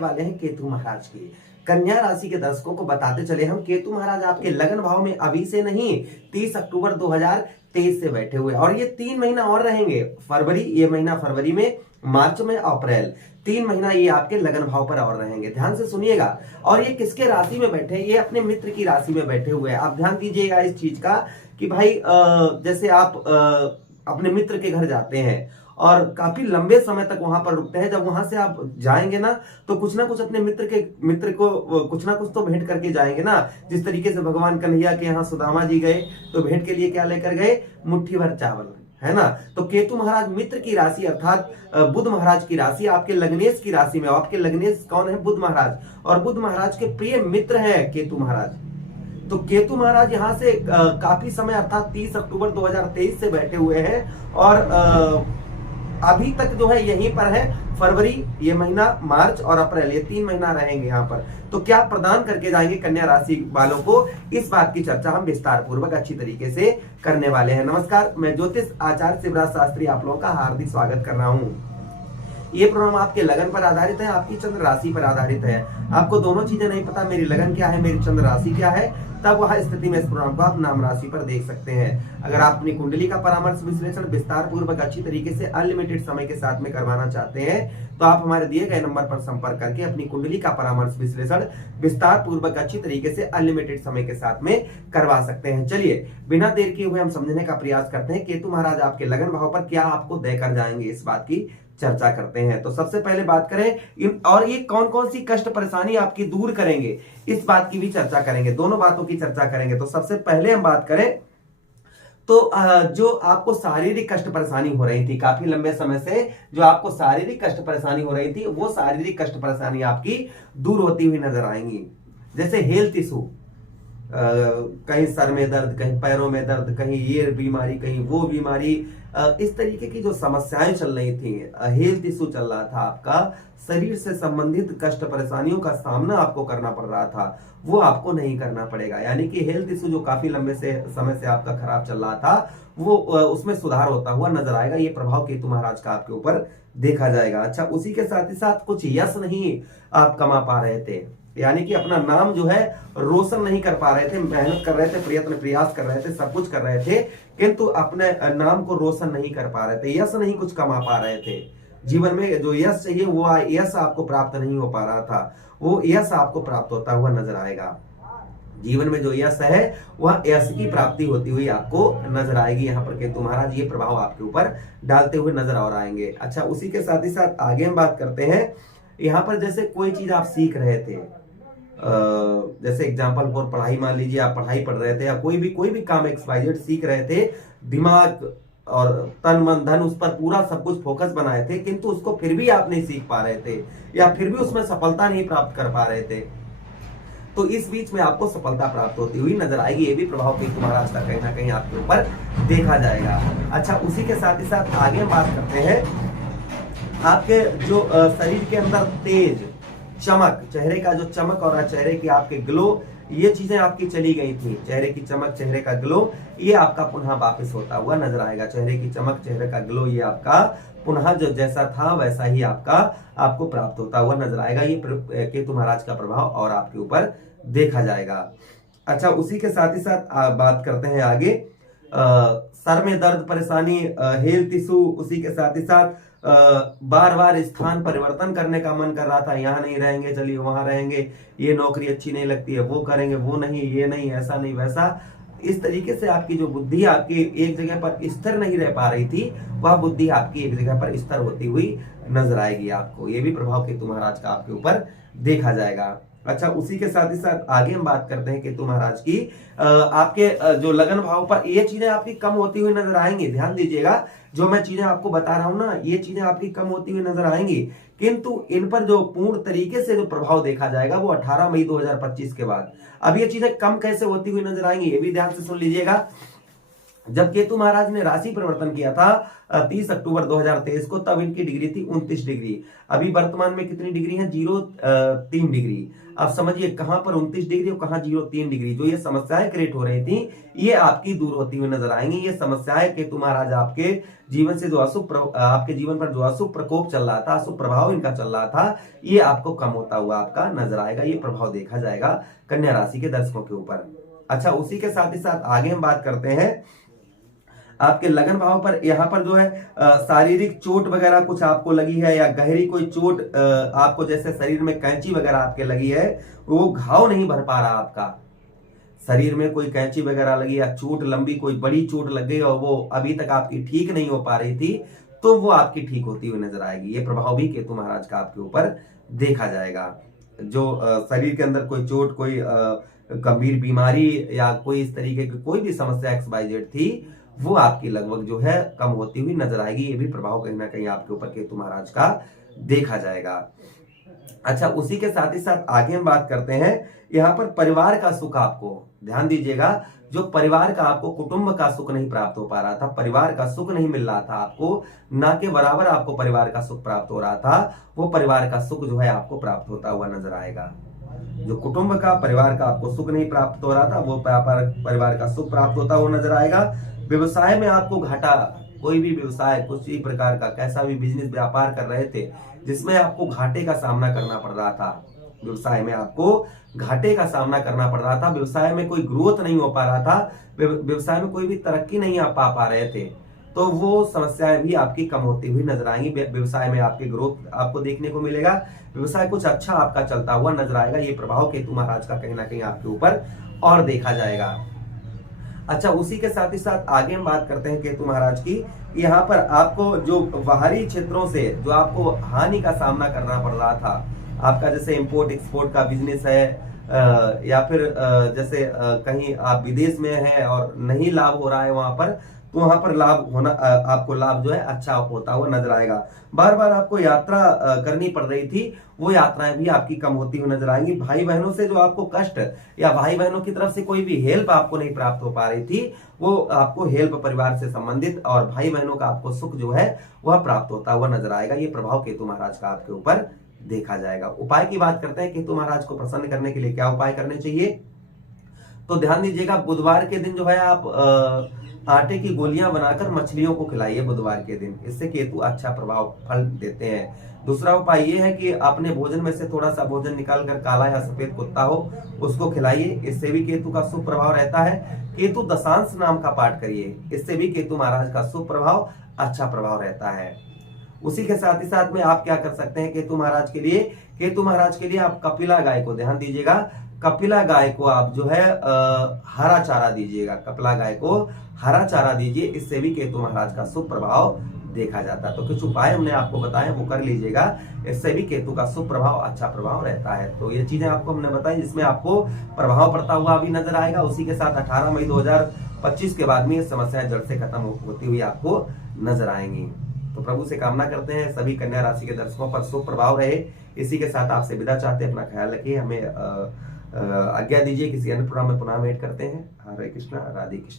वाले हैं केतु महाराज की। कन्या राशि के दर्शकों को बताते चले हम, केतु महाराज आपके लगन भाव में अभी से नहीं 30 अक्टूबर 2023 से बैठे हुए और ये 3 महीना और रहेंगे। फरवरी, ये महीना फरवरी में, मार्च में, अप्रैल, 3 महीना ये आपके लगन भाव पर और रहेंगे। ध्यान से सुनिएगा। और ये किसके राशि में बैठे हैं? ये अपने मित्र की राशि में बैठे हुए हैं। आप ध्यान दीजिएगा इस चीज का कि भाई जैसे आप अपने मित्र के घर जाते हैं और काफी लंबे समय तक वहां पर रुकते हैं, जब वहां से आप जाएंगे ना तो कुछ ना कुछ अपने मित्र को कुछ ना कुछ तो भेंट करके जाएंगे ना। जिस तरीके से भगवान कन्हैया के यहाँ सुदामा जी गए तो भेंट के लिए क्या लेकर गए? मुट्ठी भर चावल, है ना। तो केतु महाराज मित्र की राशि अर्थात बुध महाराज की राशि आपके लग्नेश की राशि में। आपके लग्नेश कौन है? बुध महाराज। और बुध महाराज के प्रिय मित्र है केतु महाराज। तो केतु महाराज यहाँ से काफी समय अर्थात 30 अक्टूबर 2023 से बैठे हुए हैं और अभी तक जो है यहीं पर है। फरवरी, ये महीना, मार्च और अप्रैल, ये 3 महीना रहेंगे यहाँ पर। तो क्या प्रदान करके जाएंगे कन्या राशि वालों को, इस बात की चर्चा हम विस्तार पूर्वक अच्छी तरीके से करने वाले हैं। नमस्कार, मैं ज्योतिष आचार्य शिवराज शास्त्री आप लोगों का हार्दिक स्वागत कर रहा हूँ। ये प्रोग्राम आपके लगन पर आधारित है, आपकी चंद्र राशि पर आधारित है। आपको दोनों चीजें नहीं पता, मेरी लगन क्या है, मेरी चंद्र राशि क्या है, तब वह स्थिति में इस प्रोग्राम को आप नाम राशि पर देख सकते हैं। अगर आप अपनी कुंडली का परामर्श विश्लेषण विस्तार पूर्वक अच्छी तरीके से अनलिमिटेड समय के साथ में करवाना चाहते हैं तो आप हमारे दिए गए नंबर पर संपर्क करके अपनी कुंडली का परामर्श विश्लेषण विस्तार पूर्वक अच्छी तरीके से अनलिमिटेड समय के साथ में करवा सकते हैं। चलिए बिना देर किए हुए हम समझने का प्रयास करते हैं केतु महाराज आपके लगन भाव पर क्या आपको देकर जाएंगे, इस बात की चर्चा करते हैं। तो सबसे पहले बात करें और ये कौन कौन सी कष्ट परेशानी आपकी दूर करेंगे, इस बात की भी चर्चा करेंगे। दोनों बातों की चर्चा करेंगे। तो सबसे पहले हम बात करें तो जो आपको शारीरिक कष्ट परेशानी हो रही थी काफी लंबे समय से, जो आपको शारीरिक कष्ट परेशानी हो रही थी, वो शारीरिक कष्ट परेशानी आपकी दूर होती हुई नजर आएंगी। जैसे हेल्थ इशू, कहीं सर में दर्द, कहीं पैरों में दर्द, कहीं ये बीमारी, कहीं वो बीमारी, इस तरीके की जो समस्याएं चल रही थी, हेल्थ इशू चल रहा था, आपका शरीर से संबंधित कष्ट परेशानियों का सामना आपको करना पड़ रहा था, वो आपको नहीं करना पड़ेगा। यानी कि हेल्थ इशू जो काफी लंबे से समय से आपका खराब चल रहा था, वो उसमें सुधार होता हुआ नजर आएगा। ये प्रभाव केतु महाराज का आपके ऊपर देखा जाएगा। अच्छा, उसी के साथ ही साथ कुछ यश नहीं आप कमा पा रहे थे, यानी कि अपना नाम जो है रोशन नहीं कर पा रहे थे, मेहनत कर रहे थे, प्रयत्न प्रयास कर रहे थे, सब कुछ कर रहे थे, किंतु अपने नाम को रोशन नहीं कर पा रहे थे, यश नहीं कुछ कमा पा रहे थे। जीवन में जो यश चाहिए वो यश आपको प्राप्त नहीं हो पा रहा था, वो यश आपको प्राप्त होता हुआ नजर आएगा। जीवन में जो यश है वह यश की प्राप्ति होती हुई आपको नजर आएगी। यहाँ पर केतु महाराज ये प्रभाव आपके ऊपर डालते हुए नजर और आएंगे। अच्छा, उसी के साथ ही साथ आगे हम बात करते हैं। यहाँ पर जैसे कोई चीज आप सीख रहे थे, जैसे एग्जाम्पल फॉर पढ़ाई, मान लीजिए आप पढ़ाई पढ़ रहे थे या कोई भी काम XYZ सीख रहे थे, दिमाग और तन मन धन उस पर पूरा सब कुछ फोकस बनाए थे, किंतु उसको फिर भी आप नहीं सीख पा रहे थे या फिर भी उसमें सफलता नहीं प्राप्त कर पा रहे थे, तो इस बीच में आपको सफलता प्राप्त होती हुई नजर आएगी। ये भी प्रभाव केतु महाराज का कहीं ना कहीं आपके ऊपर देखा जाएगा। अच्छा, उसी के साथ ही साथ आगे हम बात करते हैं आपके जो शरीर के अंदर तेज चमक, चेहरे का जो चमक और चेहरे की आपके ग्लो, ये चीजें आपकी चली गई थी। चेहरे की चमक, चेहरे का ग्लो, ये आपका पुनः वापस होता हुआ नजर आएगा। चेहरे की चमक, चेहरे का ग्लो, ये आपका पुनः जो जैसा था वैसा ही आपको प्राप्त होता हुआ नजर आएगा। ये केतु महाराज का प्रभाव और आपके ऊपर देखा जाएगा। अच्छा, उसी के साथ ही साथ बात करते हैं आगे, सर में दर्द परेशानी, हेल्थ इशू, उसी के साथ ही साथ बार बार स्थान परिवर्तन करने का मन कर रहा था, यहाँ नहीं रहेंगे, चलिए वहां रहेंगे, ये नौकरी अच्छी नहीं लगती है, वो करेंगे, वो नहीं, ये नहीं, ऐसा नहीं, वैसा। इस तरीके से आपकी जो बुद्धि आपकी एक जगह पर स्थिर नहीं रह पा रही थी, वह बुद्धि आपकी एक जगह पर स्थिर होती हुई नजर आएगी आपको। ये भी प्रभाव केतु महाराज का आपके ऊपर देखा जाएगा। अच्छा, उसी के साथ ही साथ आगे हम बात करते हैं केतु महाराज की, आपके जो लगन भाव पर ये चीजें आपकी कम होती हुई नजर आएंगी। ध्यान दीजिएगा, जो मैं चीजें आपको बता रहा हूं ना, ये चीजें आपकी कम होती हुई नजर आएंगी, किंतु इन पर जो पूर्ण तरीके से जो प्रभाव देखा जाएगा वो 18 मई 2025 के बाद। अब ये चीजें कम कैसे होती हुई नजर आएंगी, ये भी ध्यान से सुन लीजिएगा। जब केतु महाराज ने राशि परिवर्तन किया था 30 अक्टूबर 2023 को, तब इनकी डिग्री थी 29 डिग्री। अभी वर्तमान में कितनी डिग्री है? 0.3 डिग्री। अब समझिए कहां पर 29 डिग्री और कहां 0.3 डिग्री। जो ये समस्याएं क्रिएट हो रही थी, ये आपकी दूर होती हुई नजर आएंगी। ये समस्याएं केतु महाराज आपके जीवन से जो आपके जीवन पर जो अशुभ प्रकोप चल रहा था, अशुभ प्रभाव इनका चल रहा था, ये आपको कम होता हुआ आपका नजर आएगा। ये प्रभाव देखा जाएगा कन्या राशि के दर्शकों के ऊपर। अच्छा, उसी के साथ ही साथ आगे हम बात करते हैं आपके लगन भाव पर। यहाँ पर जो है शारीरिक चोट वगैरह कुछ आपको लगी है, या गहरी कोई चोट आपको, जैसे शरीर में कैंची वगैरह आपके लगी है, वो घाव नहीं भर पा रहा आपका। शरीर में कोई कैंची वगैरह लगी या चोट, लंबी कोई बड़ी चोट लग गई और वो अभी तक आपकी ठीक नहीं हो पा रही थी, तो वो आपकी ठीक होती हुई नजर आएगी। ये प्रभाव भी केतु महाराज का आपके ऊपर देखा जाएगा। जो शरीर के अंदर कोई चोट, कोई गंभीर बीमारी या कोई इस तरीके की कोई भी समस्या XYZ थी, वो आपकी लगभग जो है कम होती हुई नजर आएगी। ये भी प्रभाव कहीं ना कहीं आपके ऊपर केतु महाराज का देखा जाएगा। अच्छा, उसी के साथ ही साथ आगे हम बात करते हैं यहाँ पर परिवार का सुख। आपको ध्यान दीजिएगा, जो परिवार का आपको कुटुंब का सुख नहीं प्राप्त हो पा रहा था, परिवार का सुख नहीं मिल रहा था आपको, ना के बराबर आपको परिवार का सुख प्राप्त हो रहा था, वो परिवार का सुख जो है आपको प्राप्त होता हुआ नजर आएगा। जो कुटुंब का, परिवार का आपको सुख नहीं प्राप्त हो रहा था, वो परिवार का सुख प्राप्त होता हुआ नजर आएगा। व्यवसाय में आपको घाटा, कोई भी व्यवसाय, कुछ भी प्रकार का कैसा भी बिजनेस व्यापार कर रहे थे जिसमें आपको घाटे का सामना करना पड़ रहा था, व्यवसाय में आपको घाटे का सामना करना पड़ रहा था, व्यवसाय में कोई ग्रोथ नहीं हो पा रहा था, व्यवसाय में कोई भी तरक्की नहीं आप पा रहे थे, तो वो समस्याएं भी आपकी कम होती हुई नजर आएंगी। व्यवसाय में आपकी ग्रोथ आपको देखने को मिलेगा, व्यवसाय कुछ अच्छा आपका चलता हुआ नजर आएगा। ये प्रभाव केतु महाराज का कहीं ना कहीं आपके ऊपर और देखा जाएगा। अच्छा, उसी के साथ ही साथ आगे हम बात करते हैं केतु महाराज की। यहाँ पर आपको जो बाहरी क्षेत्रों से जो आपको हानि का सामना करना पड़ रहा था, आपका जैसे इंपोर्ट एक्सपोर्ट का बिजनेस है, या फिर जैसे कहीं आप विदेश में हैं और नहीं लाभ हो रहा है वहां पर, तो वहां पर लाभ होना, आपको लाभ जो है अच्छा होता हुआ नजर आएगा। बार बार आपको यात्रा करनी पड़ रही थी, वो यात्राएं भी आपकी कम होती हुई नजर आएंगी। भाई बहनों से जो आपको कष्ट या भाई बहनों की तरफ से कोई भी हेल्प आपको नहीं प्राप्त हो पा रही थी, वो आपको हेल्प परिवार से संबंधित और भाई बहनों का आपको सुख जो है वह प्राप्त होता हुआ नजर आएगा। ये प्रभाव केतु महाराज का आपके ऊपर देखा जाएगा। उपाय की बात करते हैं, केतु महाराज को प्रसन्न करने के लिए क्या उपाय करने चाहिए, तो ध्यान दीजिएगा, बुधवार के दिन जो है आप आटे की गोलियां बनाकर मछलियों को खिलाइए बुधवार के दिन, इससे केतु अच्छा प्रभाव फल देते हैं। दूसरा उपाय ये है कि अपने भोजन में से थोड़ा सा भोजन निकालकर काला या सफेद कुत्ता हो उसको खिलाइए, इससे भी केतु का शुभ प्रभाव रहता है। केतु दशांश नाम का पाठ करिए, इससे भी केतु महाराज का शुभ प्रभाव, अच्छा प्रभाव रहता है। उसी के साथ ही साथ में आप क्या कर सकते हैं केतु महाराज के लिए, केतु महाराज के लिए आप कपिला गाय को, ध्यान दीजिएगा, कपिला गाय को आप जो है हरा चारा दीजिएगा, कपिला गाय को हरा चारा दीजिए, इससे भी केतु महाराज का शुभ प्रभाव देखा जाता है। तो कुछ उपाय हमने आपको बताए, वो कर लीजिएगा, इससे भी केतु का शुभ प्रभाव, अच्छा प्रभाव रहता है। तो ये चीजें आपको हमने बताई जिसमें आपको प्रभाव पड़ता हुआ भी नजर आएगा। उसी के साथ 18 मई 2025 के बाद में ये समस्याएं जड़ से खत्म होती हुई आपको नजर आएंगी। तो प्रभु से कामना करते हैं सभी कन्या राशि के दर्शकों पर शुभ प्रभाव रहे। इसी के साथ आपसे विदा चाहते हैं, अपना ख्याल रखिए, हमें आज्ञा दीजिए, किसी अन्य प्रोग्राम में पुनः भेंट करते हैं। हरे कृष्णा, राधे कृष्णा।